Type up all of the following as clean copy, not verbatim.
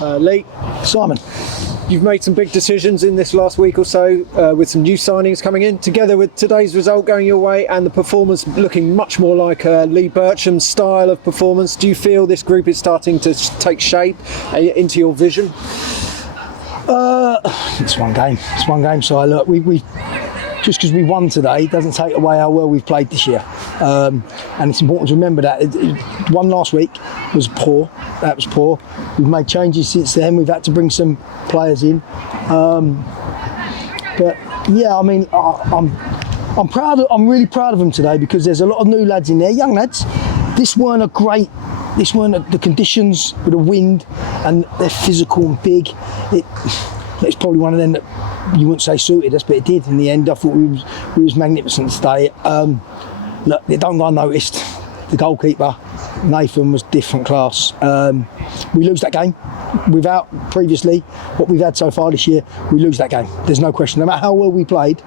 Lee. Simon. You've made some big decisions in this last week or so with some new signings coming in, together with today's result going your way and the performance looking much more like Lee Bircham's style of performance. Do you feel this group is starting to take shape into your vision? It's one game. So look, we just because we won today doesn't take away how well we've played this year. And it's important to remember that one last week was poor. That was poor. We've made changes since then. We've had to bring some players in. But yeah, I mean, I'm proud. I'm really proud of them today because there's a lot of new lads in there, young lads. This weren't the conditions with the wind, and they're physical and big. It's probably one of them that you wouldn't say suited us, but it did in the end. I thought we was magnificent today. Look, it don't go unnoticed. The goalkeeper, Nathan, was different class. We lose that game without previously what we've had so far this year. We lose that game. There's no question. No matter how well we played,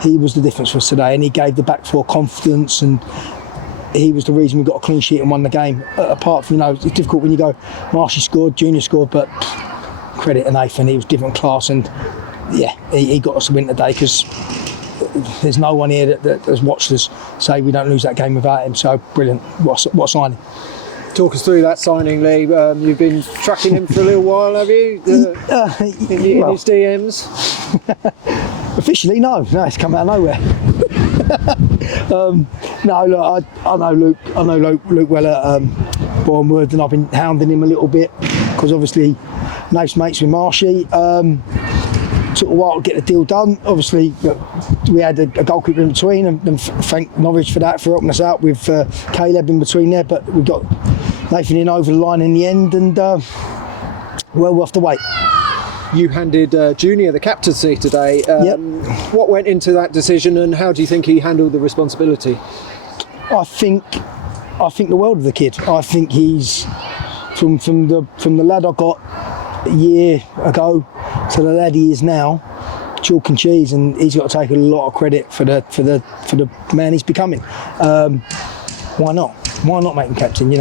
he was the difference for us today, and he gave the back four confidence, and he was the reason we got a clean sheet and won the game. Apart from, it's difficult when you go, Marshy scored, Junior scored, but credit to Nathan, he was different class, and yeah, he got us to win today because there's no one here that has watched us say we don't lose that game without him. So brilliant. What a signing. Talk us through that signing, Lee. You've been tracking him for a little while, have you? In his DMs? Officially, no, it's come out of nowhere. No, look, I know Luke well at Bournemouth, and I've been hounding him a little bit because obviously nice mates with Marshy. Took a while to get the deal done. Obviously, we had a goalkeeper in between, and thank Norwich for that, for helping us out with Caleb in between there. But we got Nathan in over the line in the end, and well worth the wait. You handed Junior the captaincy today. Yep. What went into that decision, and how do you think he handled the responsibility? I think the world of the kid. I think he's from the lad I got a year ago to the lad he is now, chalk and cheese, and he's got to take a lot of credit for the man he's becoming. Why not? Why not make him captain?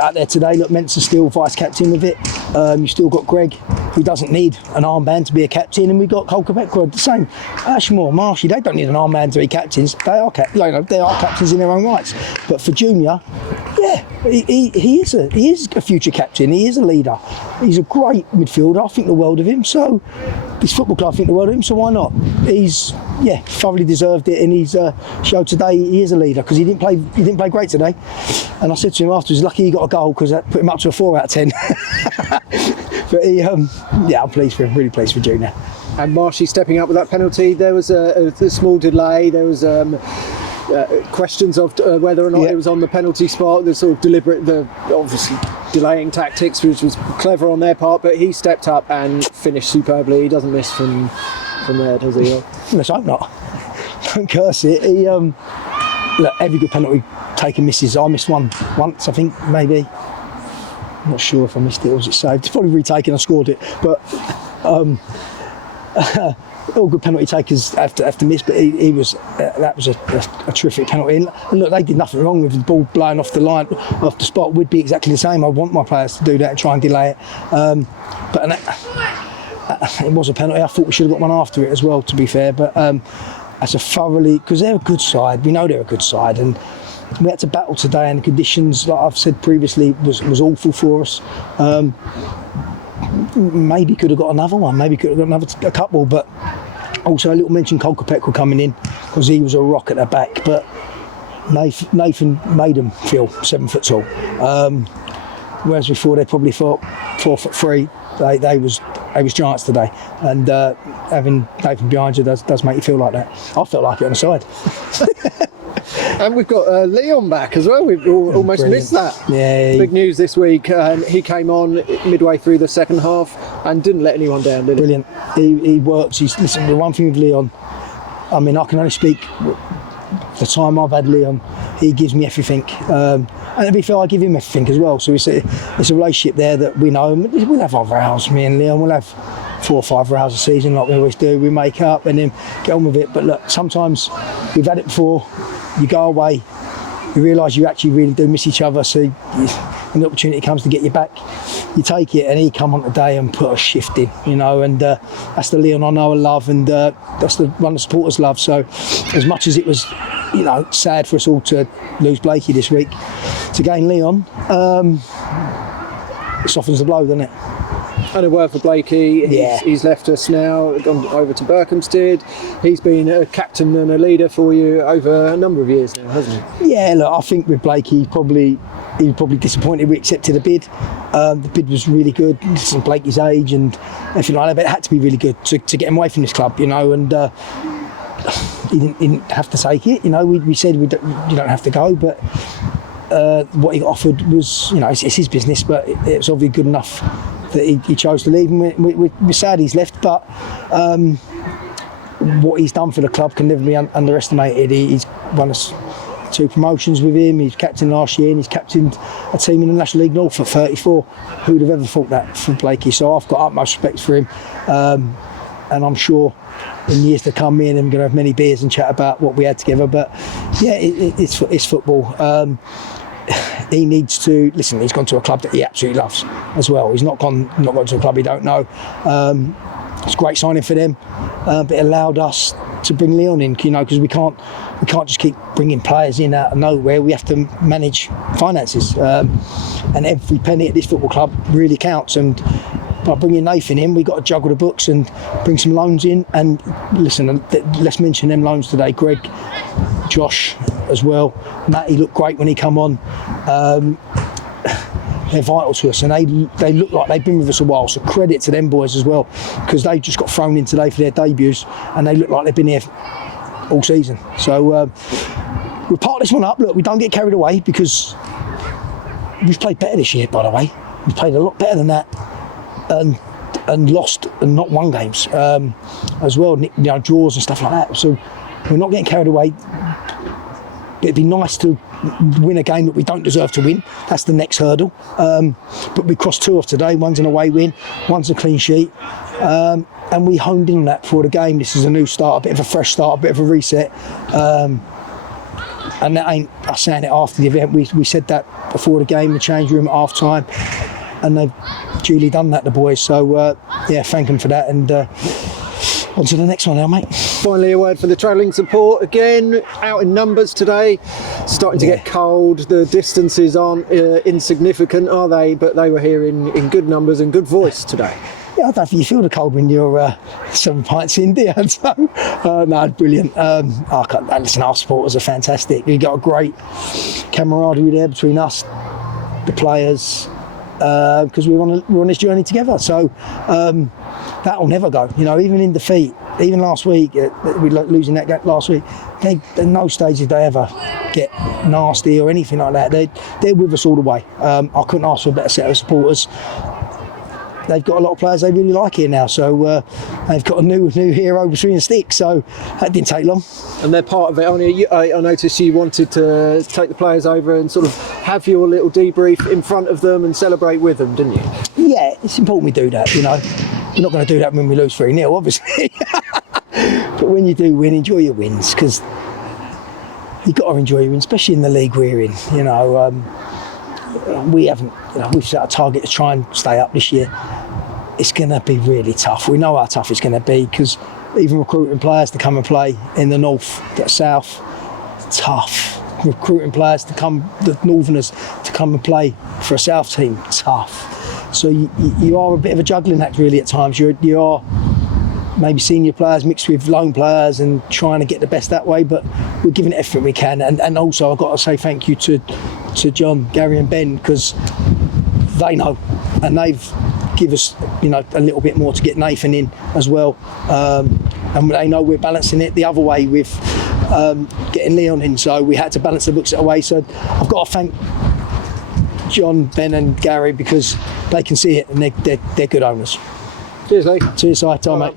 Out there today, look, Mensah's still vice captain with it. You've still got Greg, who doesn't need an armband to be a captain, and we've got Cole Quebec, the same. Ashmore, Marshy, they don't need an armband to be captains. They are captains in their own rights. But for Junior, yeah, he is a future captain. He is a leader. He's a great midfielder. I think the world of him. So this football club think the world of him. So why not? He's thoroughly deserved it, and he's showed today he is a leader because he didn't play great today. And I said to him afterwards, lucky he got a goal because that put him up to a 4 out of 10. But I'm pleased for him. Really pleased for Junior. And Marshy stepping up with that penalty. There was a small delay. There was questions of whether or not it was on the penalty spot. The sort of deliberate, obviously delaying tactics, which was clever on their part. But he stepped up and finished superbly. He doesn't miss from there, does he? Let's hope not. Don't curse it. He look, every good penalty taken misses. I missed one once, I think, maybe. I'm not sure if I missed it or was it saved. It's probably retaken. I scored it, but all good penalty takers have to miss. But he was that was a terrific penalty. And look, they did nothing wrong with the ball blowing off the line, off the spot. Would be exactly the same. I want my players to do that and try and delay it. But it was a penalty. I thought we should have got one after it as well, to be fair. But that's a thoroughly, because they're a good side. We know they're a good side, and we had to battle today, and the conditions, like I've said previously, was awful for us. Maybe could have got another one, maybe could have got a couple, but also a little mention Cole Quebec coming in because he was a rock at the back, but Nathan made them feel 7 foot tall. Whereas before they probably thought 4'3". They was giants today, and having Nathan behind you does make you feel like that. I felt like it on the side. And we've got Leon back as well. We've almost missed that. Yeah. Big news this week. He came on midway through the second half and didn't let anyone down, did he? Brilliant. He works. Listen, the one thing with Leon, I mean, I can only speak the time I've had Leon. He gives me everything. And to be fair, I give him everything as well. So it's a relationship there that we know. We'll have our rows, me and Leon. We'll have 4 or 5 rows a season like we always do. We make up and then get on with it. But look, sometimes we've had it before. You go away, you realise you actually really do miss each other, so when the opportunity comes to get you back, you take it, and he come on today and put a shift in, you know, and that's the Leon I know and love, and that's the one the supporters love. So as much as it was, you know, sad for us all to lose Blakey this week, to gain Leon, it softens the blow, doesn't it? And a word for Blakey. He's left us now, gone over to Berkhamsted. He's been a captain and a leader for you over a number of years now, hasn't he? Yeah, look, I think with Blakey, he was probably disappointed we accepted a bid. The bid was really good. This is Blakey's age and everything like that, but it had to be really good to get him away from this club, you know, and he didn't have to take it. You know, we said you don't have to go, but what he got offered was, you know, it's his business, but it was obviously good enough that he chose to leave, and we're sad he's left, but what he's done for the club can never be underestimated. He's won us 2 promotions with him. He's captain last year, and he's captained a team in the National League North at 34. Who'd have ever thought that for Blakey? So I've got utmost respect for him, and I'm sure in years to come, me and him are going to have many beers and chat about what we had together. But yeah, it's football. He needs to listen. He's gone to a club that he absolutely loves as well. He's not gone to a club he don't know. It's a great signing for them, but it allowed us to bring Leon in. You know, because we can't just keep bringing players in out of nowhere. We have to manage finances, and every penny at this football club really counts. And by bringing Nathan in, we got to juggle the books and bring some loans in. And listen, let's mention them loans today. Greg, Josh as well. Matt, he looked great when he come on. They're vital to us, and they look like they've been with us a while. So credit to them boys as well, because they just got thrown in today for their debuts, and they look like they've been here all season. So we'll part this one up. Look, we don't get carried away, because we've played better this year, by the way. We've played a lot better than that, and lost and not won games as well. You know, draws and stuff like that. So we're not getting carried away. It'd be nice to win a game that we don't deserve to win. That's the next hurdle. But we crossed 2 off today. One's an away win, one's a clean sheet. And we honed in on that before the game. This is a new start, a bit of a fresh start, a bit of a reset. And that ain't us saying it after the event. We said that before the game, the change room at half time. And they've duly done that, the boys. So, yeah, thank them for that. And on to the next one now, mate. Finally, a word for the travelling support. Again, out in numbers today. Starting to get cold. The distances aren't insignificant, are they? But they were here in good numbers and good voice today. Yeah, I don't think you feel the cold when you're 7 pints in, do you? So, no, brilliant. Listen, our supporters are fantastic. We got a great camaraderie there between us, the players, because we're on this journey together. So that will never go. You know, even in defeat, even last week, we losing that game last week. At no stage did they ever get nasty or anything like that. They're with us all the way. I couldn't ask for a better set of supporters. They've got a lot of players they really like here now, so they've got a new hero between the sticks, so that didn't take long. And they're part of it. I noticed you wanted to take the players over and sort of have your little debrief in front of them and celebrate with them, didn't you? Yeah, it's important we do that, you know. We're not going to do that when we lose 3-0, obviously. But when you do win, enjoy your wins, because you've got to enjoy your wins, especially in the league we're in, you know. We've set a target to try and stay up this year. It's going to be really tough. We know how tough it's going to be, because even recruiting players to come and play in the north, the south, tough. Recruiting players to come, the northerners to come and play for a south team, tough. So you are a bit of a juggling act really at times. You are maybe senior players mixed with loan players and trying to get the best that way, but we're giving it everything we can. And also I've got to say thank you to John, Gary and Ben, because they know, and they've given us, you know, a little bit more to get Nathan in as well. And they know we're balancing it the other way with getting Leon in, so we had to balance the books that way. So I've got to thank John, Ben and Gary, because they can see it and they're good owners. Cheers, Lee. Cheers, Time, mate.